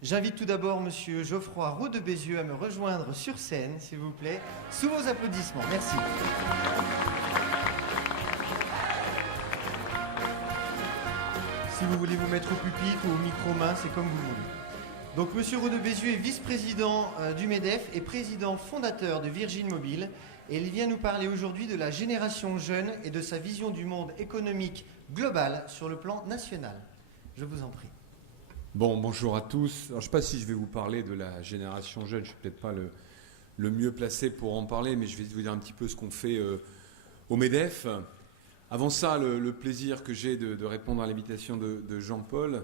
J'invite tout d'abord Monsieur Geoffroy Roux de Bézieux à me rejoindre sur scène, s'il vous plaît, sous vos applaudissements. Merci. Si vous voulez vous mettre au pupitre ou au micro-main, c'est comme vous voulez. Donc Monsieur Roux de Bézieux est vice-président du MEDEF et président fondateur de Virgin Mobile. Et il vient nous parler aujourd'hui de la génération jeune et de sa vision du monde économique global sur le plan national. Je vous en prie. Bonjour à tous. Alors, je ne sais pas si je vais vous parler de la génération jeune, je ne suis peut-être pas le mieux placé pour en parler, mais je vais vous dire un petit peu ce qu'on fait au MEDEF. Avant ça, le plaisir que j'ai de répondre à l'invitation de Jean-Paul.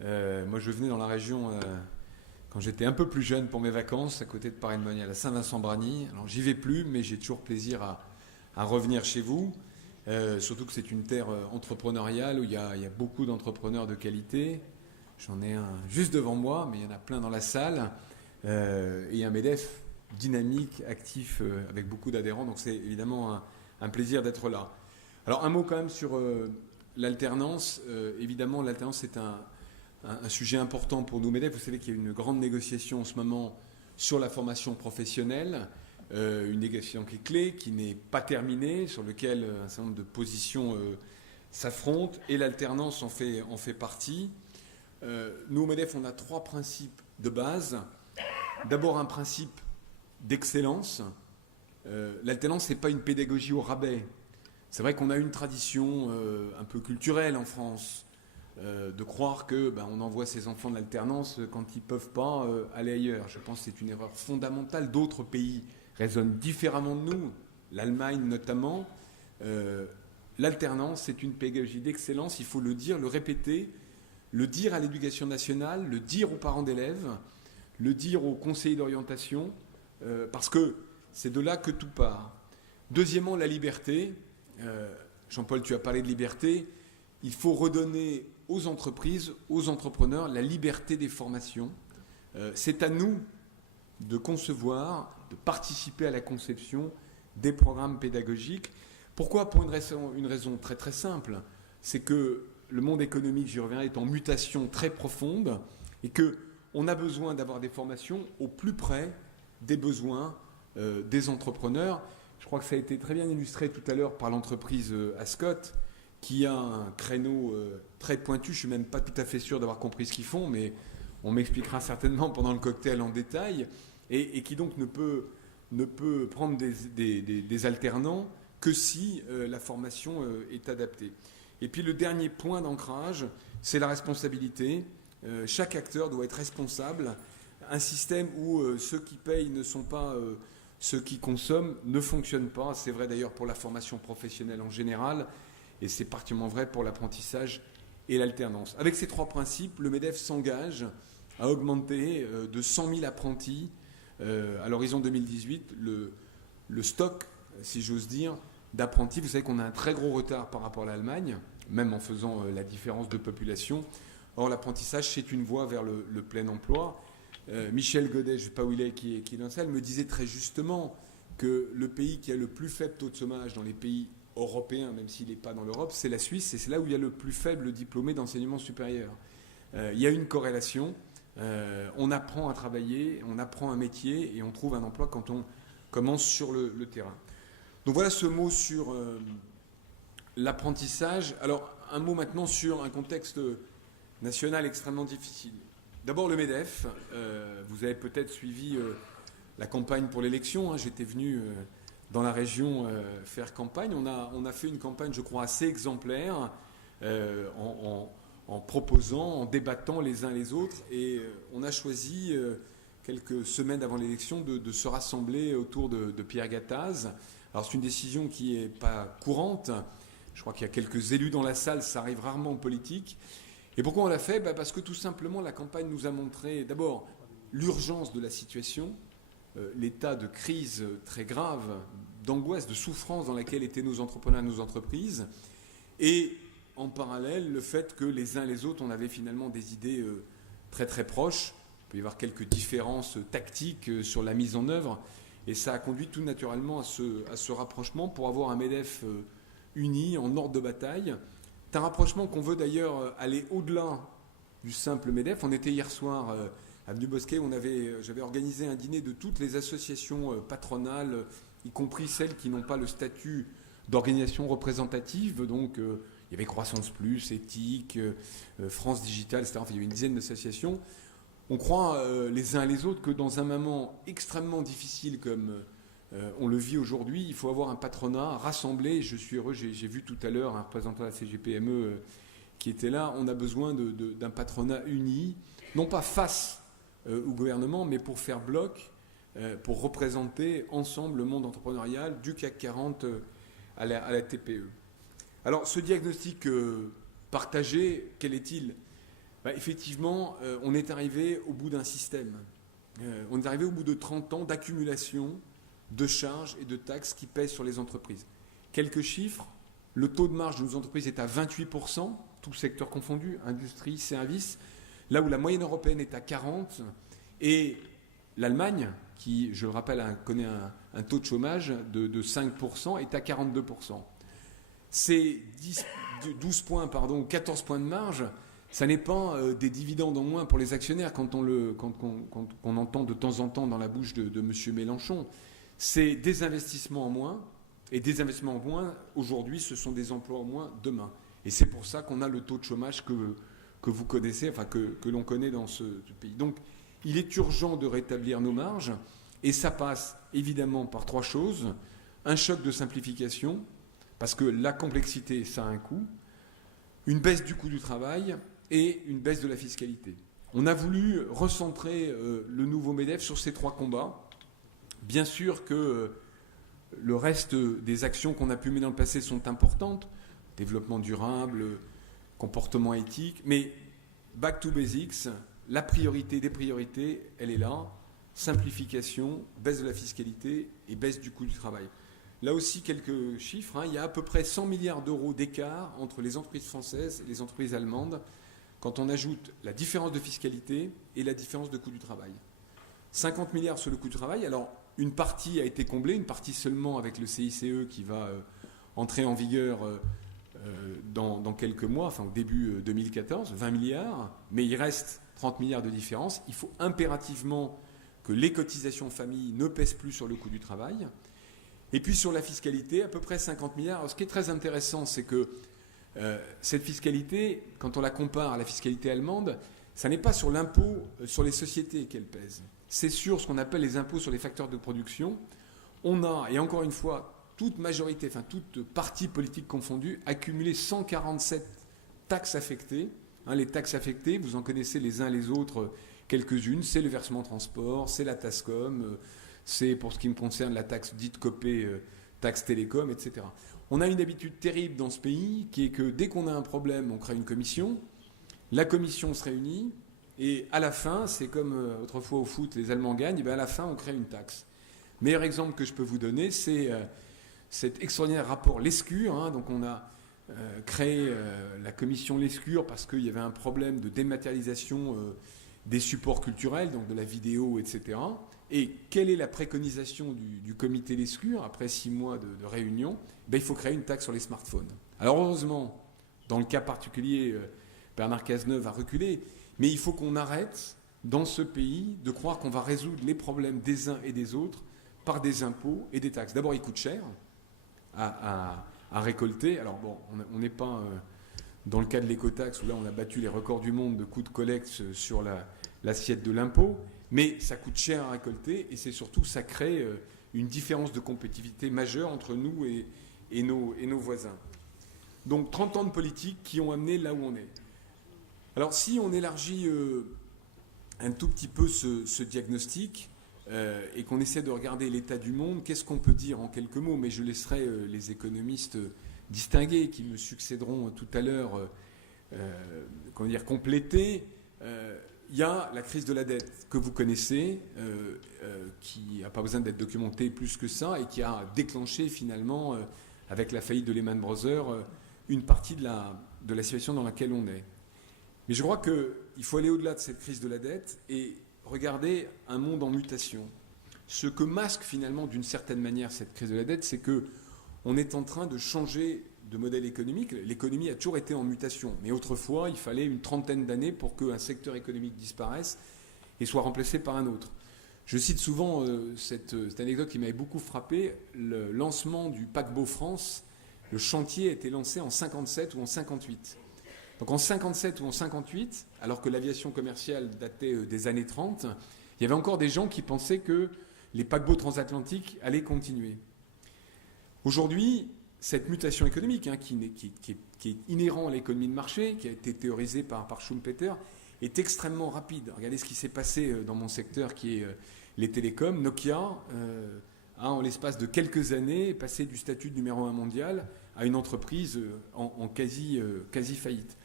Moi, je venais dans la région quand j'étais un peu plus jeune pour mes vacances, à côté de Paris-de-Monial, à Saint-Vincent-Brany. Alors, j'y vais plus, mais j'ai toujours plaisir à revenir chez vous. Surtout que c'est une terre entrepreneuriale où il y a beaucoup d'entrepreneurs de qualité. J'en ai un juste devant moi, mais il y en a plein dans la salle. Et un MEDEF dynamique, actif, avec beaucoup d'adhérents. Donc c'est évidemment un plaisir d'être là. Alors un mot quand même sur l'alternance. Évidemment, l'alternance c'est un sujet important pour nous MEDEF. Vous savez qu'il y a une grande négociation en ce moment sur la formation professionnelle. Une négociation qui est clé, qui n'est pas terminée, sur laquelle un certain nombre de positions s'affrontent. Et l'alternance en fait partie. Nous, au MEDEF, on a 3 principes de base. D'abord, un principe d'excellence. L'alternance, ce n'est pas une pédagogie au rabais. C'est vrai qu'on a une tradition un peu culturelle en France de croire qu'on envoie ses enfants de l'alternance quand ils ne peuvent pas aller ailleurs. Je pense que c'est une erreur fondamentale. D'autres pays raisonnent différemment de nous, l'Allemagne notamment. L'alternance, c'est une pédagogie d'excellence, il faut le dire, le répéter. Le dire à l'éducation nationale, le dire aux parents d'élèves, le dire aux conseillers d'orientation, parce que c'est de là que tout part. Deuxièmement, la liberté. Jean-Paul, tu as parlé de liberté. Il faut redonner aux entreprises, aux entrepreneurs, la liberté des formations. C'est à nous de concevoir, de participer à la conception des programmes pédagogiques. Pourquoi ? Pour une raison très très simple. C'est que le monde économique, j'y reviens, est en mutation très profonde et qu'on a besoin d'avoir des formations au plus près des besoins des entrepreneurs. Je crois que ça a été très bien illustré tout à l'heure par l'entreprise Ascot qui a un créneau très pointu. Je ne suis même pas tout à fait sûr d'avoir compris ce qu'ils font, mais on m'expliquera certainement pendant le cocktail en détail et qui donc ne peut prendre des alternants que si la formation est adaptée. Et puis le dernier point d'ancrage, c'est la responsabilité. Chaque acteur doit être responsable. Un système où ceux qui payent ne sont pas ceux qui consomment ne fonctionne pas. C'est vrai d'ailleurs pour la formation professionnelle en général, et c'est particulièrement vrai pour l'apprentissage et l'alternance. Avec ces 3 principes, le MEDEF s'engage à augmenter de 100 000 apprentis à l'horizon 2018 le stock, si j'ose dire, d'apprentis. Vous savez qu'on a un très gros retard par rapport à l'Allemagne, même en faisant la différence de population. Or, l'apprentissage, c'est une voie vers le plein emploi. Michel Godet, je ne sais pas où il est, qui est dans la salle, me disait très justement que le pays qui a le plus faible taux de chômage dans les pays européens, même s'il n'est pas dans l'Europe, c'est la Suisse, et c'est là où il y a le plus faible diplômé d'enseignement supérieur. Il y a une corrélation. On apprend à travailler, on apprend un métier, et on trouve un emploi quand on commence sur le terrain. Donc voilà ce mot sur l'apprentissage. Alors un mot maintenant sur un contexte national extrêmement difficile. D'abord le MEDEF. Vous avez peut-être suivi la campagne pour l'élection. J'étais venu dans la région faire campagne. On a fait une campagne, je crois, assez exemplaire en proposant, en débattant les uns les autres. Et on a choisi quelques semaines avant l'élection de se rassembler autour de Pierre Gattaz. Alors c'est une décision qui n'est pas courante. Je crois qu'il y a quelques élus dans la salle, ça arrive rarement en politique. Et pourquoi on l'a fait ? Parce que tout simplement la campagne nous a montré d'abord l'urgence de la situation, l'état de crise très grave, d'angoisse, de souffrance dans laquelle étaient nos entrepreneurs et nos entreprises, et en parallèle le fait que les uns et les autres on avait finalement des idées très très proches. Il peut y avoir quelques différences tactiques sur la mise en œuvre, et ça a conduit tout naturellement à ce rapprochement pour avoir un MEDEF uni, en ordre de bataille. C'est un rapprochement qu'on veut d'ailleurs aller au-delà du simple MEDEF. On était hier soir avenue Bosquet, j'avais organisé un dîner de toutes les associations patronales, y compris celles qui n'ont pas le statut d'organisation représentative. Donc, il y avait Croissance Plus, Éthique, France Digital, etc. Enfin, il y avait une dizaine d'associations. On croit les uns et les autres que dans un moment extrêmement difficile comme on le vit aujourd'hui, il faut avoir un patronat rassemblé. Je suis heureux, j'ai vu tout à l'heure un représentant de la CGPME qui était là. On a besoin d'un patronat uni, non pas face au gouvernement, mais pour faire bloc, pour représenter ensemble le monde entrepreneurial du CAC 40 à la TPE. Alors, ce diagnostic partagé, quel est-il ? Effectivement, on est arrivé au bout d'un système. On est arrivé au bout de 30 ans d'accumulation de charges et de taxes qui pèsent sur les entreprises. Quelques chiffres. Le taux de marge de nos entreprises est à 28%, tout secteur confondu, industrie, services, là où la moyenne européenne est à 40%. Et l'Allemagne, qui, je le rappelle, connaît un taux de chômage de 5%, est à 42%. Ces 12 points, 14 points de marge, ça n'est pas des dividendes en moins pour les actionnaires quand on entend de temps en temps dans la bouche de M. Mélenchon. C'est des investissements en moins, et des investissements en moins, aujourd'hui, ce sont des emplois en moins demain. Et c'est pour ça qu'on a le taux de chômage que vous connaissez, enfin que l'on connaît dans ce pays. Donc, il est urgent de rétablir nos marges, et ça passe évidemment par 3 choses. Un choc de simplification, parce que la complexité, ça a un coût, une baisse du coût du travail et une baisse de la fiscalité. On a voulu recentrer le nouveau MEDEF sur ces 3 combats. Bien sûr que le reste des actions qu'on a pu mener dans le passé sont importantes, développement durable, comportement éthique, mais back to basics, la priorité des priorités, elle est là, simplification, baisse de la fiscalité et baisse du coût du travail. Là aussi, quelques chiffres, il y a à peu près 100 milliards d'euros d'écart entre les entreprises françaises et les entreprises allemandes quand on ajoute la différence de fiscalité et la différence de coût du travail. 50 milliards sur le coût du travail. Alors, une partie a été comblée, une partie seulement avec le CICE qui va entrer en vigueur dans quelques mois, enfin au début 2014, 20 milliards, mais il reste 30 milliards de différence. Il faut impérativement que les cotisations famille ne pèsent plus sur le coût du travail. Et puis sur la fiscalité, à peu près 50 milliards. Alors, ce qui est très intéressant, c'est que cette fiscalité, quand on la compare à la fiscalité allemande, ça n'est pas sur l'impôt sur les sociétés qu'elle pèse. C'est sur ce qu'on appelle les impôts sur les facteurs de production. On a, et encore une fois, toute majorité, enfin toute partie politique confondue, accumulé 147 taxes affectées. Les taxes affectées, vous en connaissez les uns les autres quelques-unes. C'est le versement transport, c'est la TASCOM, c'est pour ce qui me concerne la taxe dite Copé, taxe télécom, etc. On a une habitude terrible dans ce pays qui est que dès qu'on a un problème, on crée une commission. La commission se réunit et à la fin, c'est comme autrefois au foot, les Allemands gagnent, et bien à la fin, on crée une taxe. Meilleur exemple que je peux vous donner, c'est cet extraordinaire rapport Lescure. Donc on a créé la commission Lescure parce qu'il y avait un problème de dématérialisation des supports culturels, donc de la vidéo, etc. Et quelle est la préconisation du comité Lescure après 6 mois de réunion ? Il faut créer une taxe sur les smartphones. Alors heureusement, dans le cas particulier, Bernard Cazeneuve a reculé, mais il faut qu'on arrête dans ce pays de croire qu'on va résoudre les problèmes des uns et des autres par des impôts et des taxes. D'abord, ils coûtent cher à récolter. Alors bon, on n'est pas dans le cas de l'écotaxe où là on a battu les records du monde de coûts de collecte sur l'assiette de l'impôt, mais ça coûte cher à récolter et c'est surtout ça crée une différence de compétitivité majeure entre nous et nos voisins. Donc 30 ans de politique qui ont amené là où on est. Alors si on élargit un tout petit peu ce diagnostic et qu'on essaie de regarder l'état du monde, qu'est-ce qu'on peut dire en quelques mots ? Mais je laisserai les économistes distingués qui me succéderont tout à l'heure compléter. Il y a la crise de la dette que vous connaissez, qui n'a pas besoin d'être documentée plus que ça et qui a déclenché finalement, avec la faillite de Lehman Brothers, une partie de la situation dans laquelle on est. Mais je crois qu'il faut aller au-delà de cette crise de la dette et regarder un monde en mutation. Ce que masque finalement d'une certaine manière cette crise de la dette, c'est qu'on est en train de changer de modèle économique. L'économie a toujours été en mutation, mais autrefois il fallait une 30aine d'années pour qu'un secteur économique disparaisse et soit remplacé par un autre. Je cite souvent cette anecdote qui m'avait beaucoup frappé, le lancement du paquebot France. Le chantier a été lancé en 57 ou en 58. Donc en 57 ou en 58, alors que l'aviation commerciale datait des années 30, il y avait encore des gens qui pensaient que les paquebots transatlantiques allaient continuer. Aujourd'hui, cette mutation économique qui est inhérente à l'économie de marché, qui a été théorisée par Schumpeter, est extrêmement rapide. Regardez ce qui s'est passé dans mon secteur qui est les télécoms. Nokia a, en l'espace de quelques années, passé du statut de numéro 1 mondial à une entreprise en quasi faillite.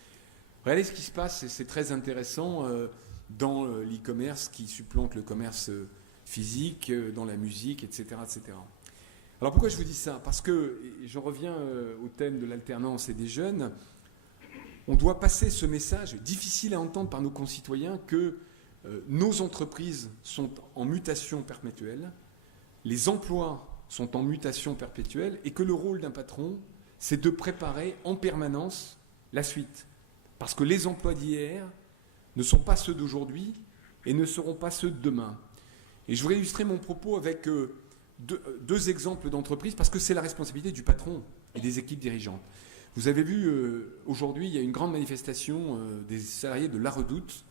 Regardez ce qui se passe, et c'est très intéressant dans l'e-commerce qui supplante le commerce physique, dans la musique, etc., etc. Alors pourquoi je vous dis ça? Parce que, et je reviens au thème de l'alternance et des jeunes, on doit passer ce message difficile à entendre par nos concitoyens que nos entreprises sont en mutation perpétuelle, les emplois sont en mutation perpétuelle et que le rôle d'un patron, c'est de préparer en permanence la suite. Parce que les emplois d'hier ne sont pas ceux d'aujourd'hui et ne seront pas ceux de demain. Et je voudrais illustrer mon propos avec deux exemples d'entreprises parce que c'est la responsabilité du patron et des équipes dirigeantes. Vous avez vu, aujourd'hui, il y a une grande manifestation des salariés de La Redoute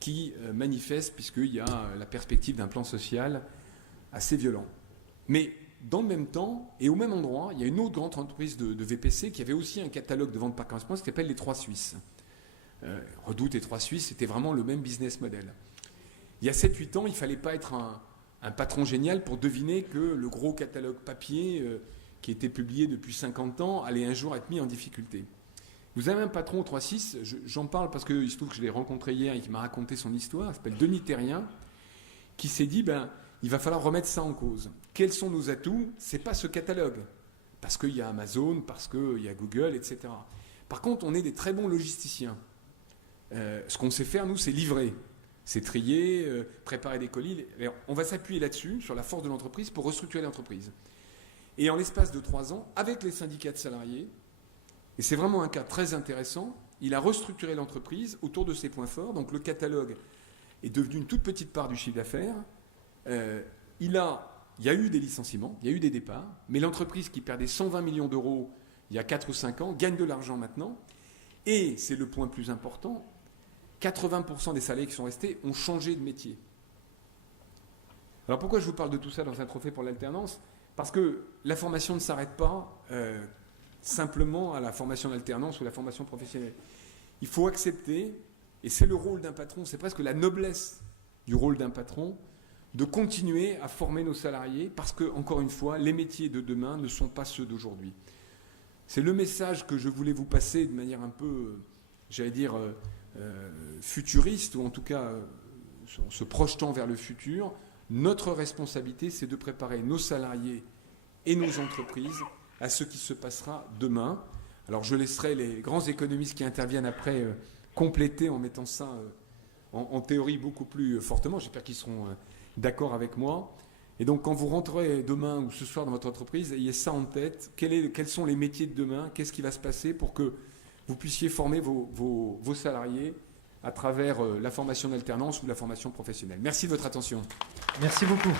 qui manifestent puisqu'il y a la perspective d'un plan social assez violent. Mais dans le même temps, et au même endroit, il y a une autre grande entreprise de VPC qui avait aussi un catalogue de vente par correspondance qui s'appelle les Trois Suisses. Redoute et Trois Suisses, c'était vraiment le même business model. Il y a 7-8 ans, il ne fallait pas être un patron génial pour deviner que le gros catalogue papier qui était publié depuis 50 ans allait un jour être mis en difficulté. Vous avez un patron au 3-6, j'en parle parce qu'il se trouve que je l'ai rencontré hier et qu'il m'a raconté son histoire, il s'appelle Denis Terrien, qui s'est dit, il va falloir remettre ça en cause. Quels sont nos atouts? Ce n'est pas ce catalogue, parce qu'il y a Amazon, parce qu'il y a Google, etc. Par contre, on est des très bons logisticiens. Ce qu'on sait faire, nous, c'est livrer. C'est trier, préparer des colis. Alors, on va s'appuyer là-dessus, sur la force de l'entreprise, pour restructurer l'entreprise. Et en l'espace de 3 ans, avec les syndicats de salariés, et c'est vraiment un cas très intéressant, il a restructuré l'entreprise autour de ses points forts. Donc le catalogue est devenu une toute petite part du chiffre d'affaires. Il y a eu des licenciements, il y a eu des départs, mais l'entreprise qui perdait 120 millions d'euros il y a 4 ou 5 ans gagne de l'argent maintenant. Et c'est le point le plus important, 80% des salariés qui sont restés ont changé de métier. Alors pourquoi je vous parle de tout ça dans un trophée pour l'alternance? Parce que la formation ne s'arrête pas simplement à la formation d'alternance ou la formation professionnelle. Il faut accepter, et c'est le rôle d'un patron, c'est presque la noblesse du rôle d'un patron, de continuer à former nos salariés parce que, encore une fois, les métiers de demain ne sont pas ceux d'aujourd'hui. C'est le message que je voulais vous passer de manière un peu, j'allais dire, futuriste, ou en tout cas en se projetant vers le futur. Notre responsabilité, c'est de préparer nos salariés et nos entreprises à ce qui se passera demain. Alors je laisserai les grands économistes qui interviennent après compléter en mettant ça en théorie beaucoup plus fortement. J'espère qu'ils seront d'accord avec moi. Et donc quand vous rentrerez demain ou ce soir dans votre entreprise, ayez ça en tête. Quels sont les métiers de demain? Qu'est-ce qui va se passer pour que vous puissiez former vos salariés à travers la formation d'alternance ou la formation professionnelle. Merci de votre attention. Merci beaucoup.